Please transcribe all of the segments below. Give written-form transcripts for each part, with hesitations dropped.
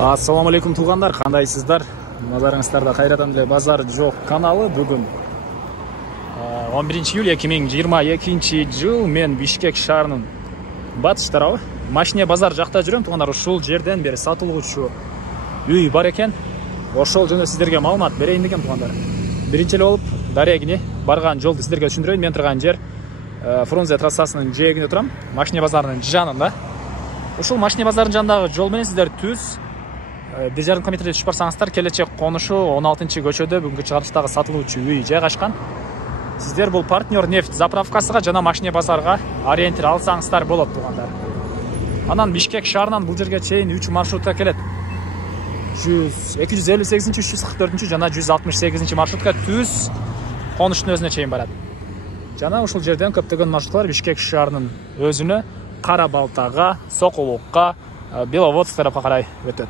Ассаламу алейкум туугандар, кандайсыздар? Назарыңыздарда кайрадан эле Базар жок каналы. Бүгүн 11 июль 2022 жыл мен Бишкек шаарынын батыш тарабы Машине базар жакта жүрөм туугандар. Ушул жерден бери сатылуучу үй бар экен. Ошол жөнүндө сиздерге маалымат берейин дегем туугандар. Биринчи эле болуп дарегине барган жолду сиздерге түшүндүрөйүн. Мен турган жер Фрунзе трассасынын жээгинде турам. Машине базарынын жанында. Ушул Машине базарынын жанындагы жол менен сиздер түз Дежарын комитетке түшүп барсаңыздар, келечек конушу 16-көчөдө бүгүнкү чыгарылыштагы сатылуучу үй жайгашкан. Сиздер бул партнер нефть заправкасыга жана Машине базарга ориентир алсаңыздар болот туугандар. Анан Бишкек шаарынан бул жерге чейин 3 маршрутка келет. 258, 344 жана 168 маршрутка түз конуштун өзүнө чейин барат. Жана ушул жерден көптөгөн маршруттар Бишкек шаарынын өзүнө, Кара Балтага, Сокулукка, Беловодск тарапка карай өтөт.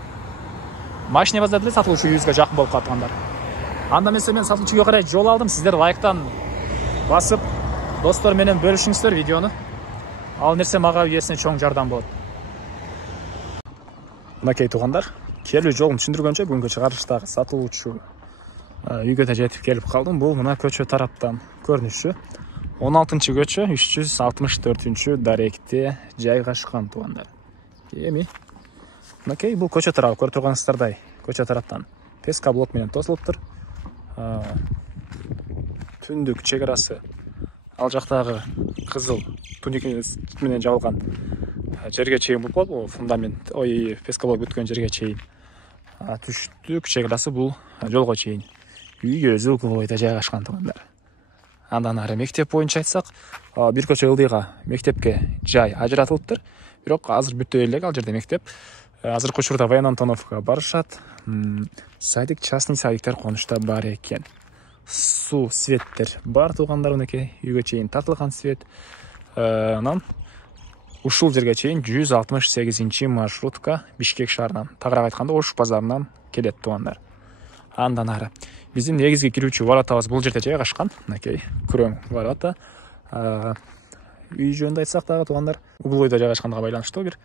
Машине базарда сатылуучу үйүбүзгө жакын болуп калгандар. Анда мен сатылуучу үйгө карай жол алдым. Сиздер лайктан басып, достор менен бөлүшүңүздөр видеону. Ал нерсе мага ийесине чоң жардам болот. Мынакей туугандар, келүү жолун түшүндүргөнчө бүгүнкү чыгарылыштагы сатылуучу үйгө да жетип келип калдым. Бул мына көчө тараптан көрүнүшү. 16-көчө 364 даректе жайгашкан туугандар. Эми мынакей бул көчө тарабы көрүп турганыңыздардай, көчө тараптан пескоблок менен тосулуптур. Түндүк чек арасы ал жактагы кызыл туник менен жабылган жерге чейин болуп калат. Фундамент, пескоблок бүткөн жерге чейин. Түштүк чек арасы бул жолго чейин. Үй өзү угол бойдо жайгашкан туугандар. Андан ары мектеп боюнча айтсак, бир көчө ылдыйга мектепке жай ажыратылыптыр. Бирок азыр бүтө элек ал жерде мектеп. Азыркы учурда Воен Антоновка барышат. Садик, частный садиктер конушта бар экен. Суу, светтер бар туугандар, мынакей үйгө чейин тартылган свет. Анан ушул жерге чейин 168 маршрутка Бишкек шаарынан, тагыраак айтканда Ош базарынан келет туугандар. Андан ары биздин негизги кирүүчү воротабыз бул жерде жайгашкан. Мынакей күрөң ворота. Үй жөнүндө айтсак дагы туугандар, углойдо жайгашканга байланыштуу бир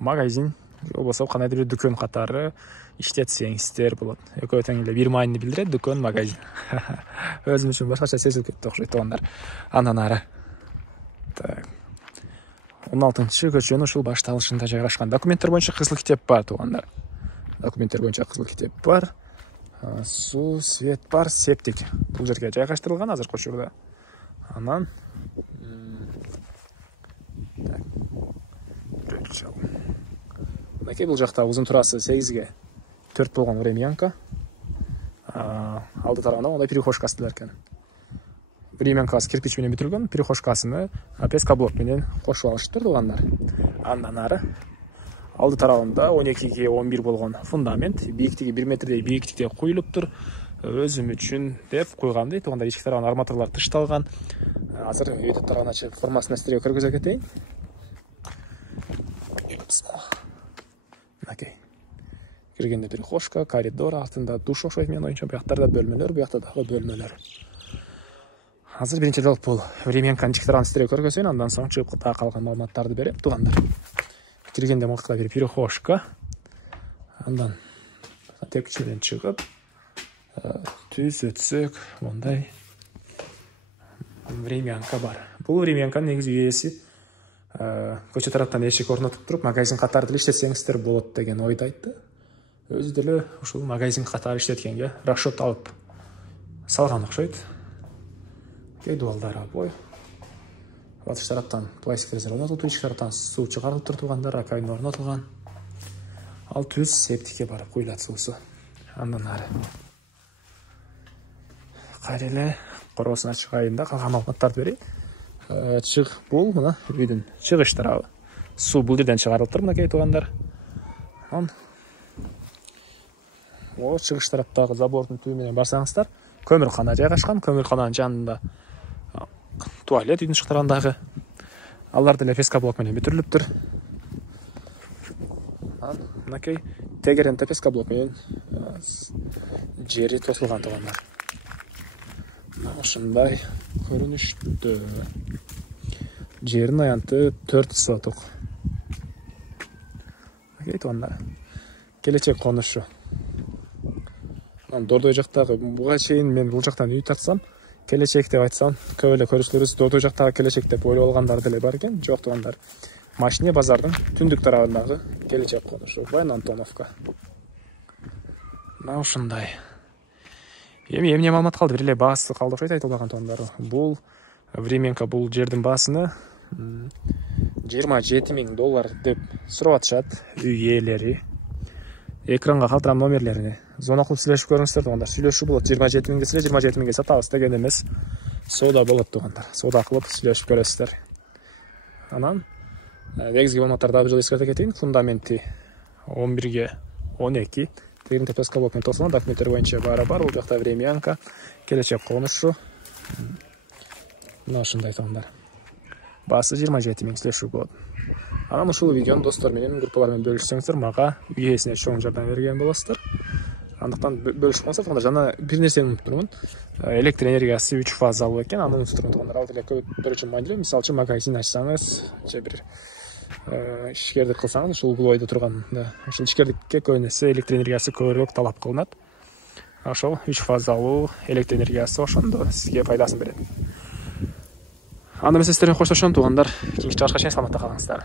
магазин, болбосо кандайдыр бир дүкөн катары иштетсеңиздер болот. Экөө тең эле бир маанини билдирет, дүкөн, магазин. Өзүм үчүн башкача сезилип кетти окшойт туугандар. Андан ары 16-көчөнүн ушул башталышында жайгашкан. Документтер боюнча кызыл китеп бар туугандар. Документтер боюнча кызыл китеп бар. Суу, свет бар, септик бул жерге жайгаштырылган азыркы учурда. Анан мынакей бул жакта узун турасы 8-ге 4 болгон времянка. Алды тарабында мондай перехожкасы бар экен. Времянкасы кирпич менен бүтүрүлгөн, перехожкасыны пескоблок менен кошуп алыштыр туугандар. Андан ары алды тарабында 12-ге 11 болгон фундамент, бийиктиги 1 метрдей бийиктикте куюлуптур. Өзүм үчүн деп куйган дейт туугандар. Ички тарабынан арматурлар тышталган. Азыр үйдө тарабына чыгып формасына сиздерге көргөзө кетейин. Мынакей киргенде перехожка, коридор, артында душ окшойт менин оюмча. Буяктарда бөлмөлөр, буякта дагы бөлмөлөр. Азыр биринчи жолу бул времянканын ички тарабын сиздерге көргөзөйүн, андан соң чыгып дагы калган маалыматтарды берем туугандар. Киргенде мыкта бир перехожка. Андан тепкич менен чыгып түз өтсөк мондай времянка бар. Бул времянканын негизги ээси көчө тараптан эшик орнотуп туруп, магазин катары деле иштетсеңиздер болот деген ойду айтты. Өзү деле ушул магазин катары иштеткенге расчет алып салган окшойт. Дубалдар обой. Батыш тараптан пластик резерв орнотулуп, ички тараптан суу чыгарылып тур туугандар, акайын орнотулган. Ал түз септикке барып куюлат суусу. Андан ары кайра эле короосуна чыгайын да калган маалыматтарды берейин. Бул мына үйдүн чыгыш тарабы. Суу бул жерден чыгарылып тур мынакей туугандар. Чыгыш тараптагы забордун түбү менен барсаңыздар, көмүркана жайгашкан. Көмүркананын жанында туалет, үйдүн ышык тарабындагы. Алар деле пескоблок менен бүтүрүлүптүр. Мынакей тегеренте пескоблок менен жери тосулган туугандар. Ушундай көрүнүштө. Жердин аянты 4 соток. Туугандар. келечек конушу. Дордой жактагы буга чейин мен бул жактан үй тартсам, келечек деп айтсам, көп эле көрүүчүлөрүбүз Дордой жактагы келечек деп ойлоп алгандар деле бар экен. Жок туугандар. Машине базардын түндүк тарабындагы келечек конушу, Баян Антоновка. Мына ушундай. Эми эмне маалымат калды? Бир эле баасы калды окшойт айтылбаган туугандар. Бул Временка бул жердин баасыны $27,000 деп сурап атышат үй ээлери. Экранга калтырам номерлерини. Звонок кылып сүйлөшүп көрүңүздөр туугандар. Сүйлөшүү болот. 27,000 десе 27,000 сатабыз деген эмес. Соода болот туугандар. Соода кылып сүйлөшүп көрөсүздөр. Анан негизги маалыматтарды дагы бир эскерте кетейин. Фундаменти 11ге 12. Тегинде пескалок менен тосулган документтер боюнча баары бар. Бул жакта Временка, келечек конушу. Мына ушундай туугандар. Баасы 27,000 сүйлөшүү болот. Анан ушул видеону достор менен, группалар менен бөлүшсөңүздөр, мага үй ээсине чоң жардам берген болосуздар. Андыктан бөлүшүп калсак, жана бир нерсени унуптурмун. Электр энергиясы 3 фазалуу экен. Аны унуттурмун туугандар. Ал деле көптөр үчүн маңдылуу. Мисалы үчүн магазин ачсаңыз, же бир ишкердик кылсаңыз, ушул ойдо турган, ушул ишкердикке көбүнесе электр энергиясы көбүрөөк талап кылынат. Ошол 3 фазалуу электр энергиясы ошондо сизге пайдасын берет. Анда мен сиздерден коштошом туугандар. Кийинки чыгышка чейин саламатта калыңыздар.